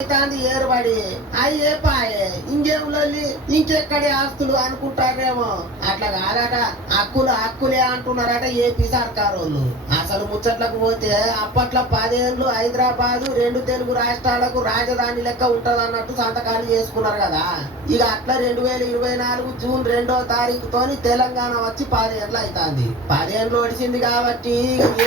ఏర్పడి అయ్యే పాయే ఇంకేములో ఇంకెక్కడి ఆస్తులు అనుకుంటారేమో. అట్లా కాదట, హక్కులే అంటున్నారట ఏపీ సర్కారు వాళ్ళు. అసలు ముచ్చట్లకు పోతే అప్పట్లో 10 ఏళ్ళు హైదరాబాద్ 2 తెలుగు రాష్ట్రాలకు రాజధాని లెక్క ఉంటది అన్నట్టు సంతకాలు చేసుకున్నారు కదా. ఇక అట్లా 2024 జూన్ 2వ తారీఖుతోని తెలంగాణ వచ్చి 10 ఏళ్ళు అవుతుంది. 10 ఏళ్ళు ఒడిచింది కాబట్టి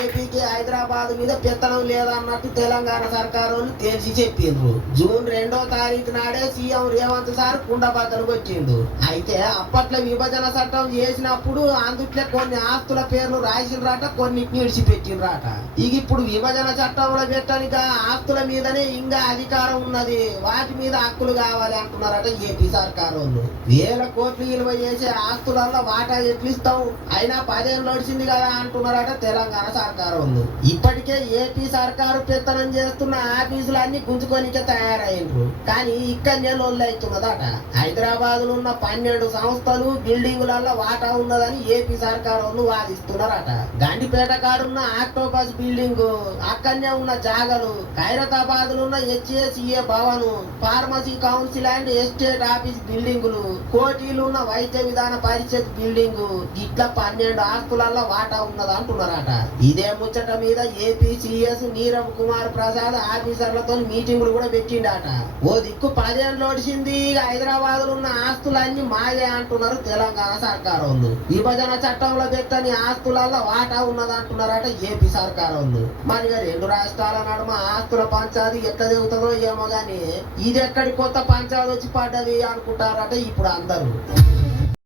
ఏపీకి హైదరాబాద్ మీద పెత్తనం లేదన్నట్టు తెలంగాణ సర్కారు వాళ్ళు తెలిసి చెప్పిండ్రు. జూన్ 2వ తారీఖు నాడే సీఎం రేవంత్ సార్ కుండబద్దలకు వచ్చిండు. అయితే అప్పట్లో విభజన చట్టం చేసినప్పుడు అందుట్లో కొన్ని ఆస్తుల పేర్లు రాసిండ్రాట, కొన్నిటిని విడిచిపెట్టిండ్రాట. ఇక ఇప్పుడు విభజన చట్టంలో పెట్టనిక ఆస్తుల మీదనే ఇంకా అధికారం ఉన్నది, వాటి మీద హక్కులు కావాలి అంటున్నారట ఏపీ సర్కారు వాళ్ళు. 1000 కోట్లు విలువ చేసే ఆస్తులలో వాటా ఎట్లిస్తావు, అయినా 10 ఏళ్ళు నడిచింది కదా అంటున్నారట తెలంగాణ సర్కారు వాళ్ళు. ఇప్పటికే ఏపీ సర్కారు పెత్తనం చేస్తున్న ఆఫీసులన్నీ గుంజుకోనికే తయారైండ్రు. కానీ ఇక్కడనే లొల్లి అవుతున్నదట. హైదరాబాద్ లో ఉన్న 12 సంస్థలు బిల్డింగులలో వాటా ఉన్నదని ఏపీ సర్కారు వాళ్ళు వాదిస్తున్నారట. గండిపేట కాడున్న ఆక్టోపస్ బిల్డింగ్, అక్కడనే ఉన్న జాగలు, ఖైరతాబాద్ లో ఉన్న హెచ్ఏసిఏ Bhavan, pharmacy council and estate office బిల్డింగులు, కోటిలో ఉన్న వైద్య విధాన పరిషత్ బిల్డింగ్, ఇట్లా 12 ఆస్తులలో వాటా ఉన్నది అంటున్నారట. ఇదే ముచ్చట మీద ఏపీ సిఎస్ నీరవ్ కుమార్ ప్రసాద్ ఆఫీసర్లతో మీటింగులు కూడా పెట్టిండట. ఓ దిక్కు 10 ఏళ్ళు ఒడిచింది, హైదరాబాద్ లో ఉన్న ఆస్తులన్నీ మాయే అంటున్నారు తెలంగాణ సర్కారు వాళ్ళు. విభజన చట్టంలో పెట్టని ఆస్తులలో వాటా ఉన్నది అంటున్నారట ఏపీ సర్కారు వాళ్ళు. మరి 2 రాష్ట్రాల నడుమ ఆస్తుల పంచాది ఎట్లా జరుగుతుందో ఏమో గాని ఇది ఎక్కడి కొత్త పంచాది వచ్చి పడ్డది అనుకుంటారట ఇప్పుడు అందరూ.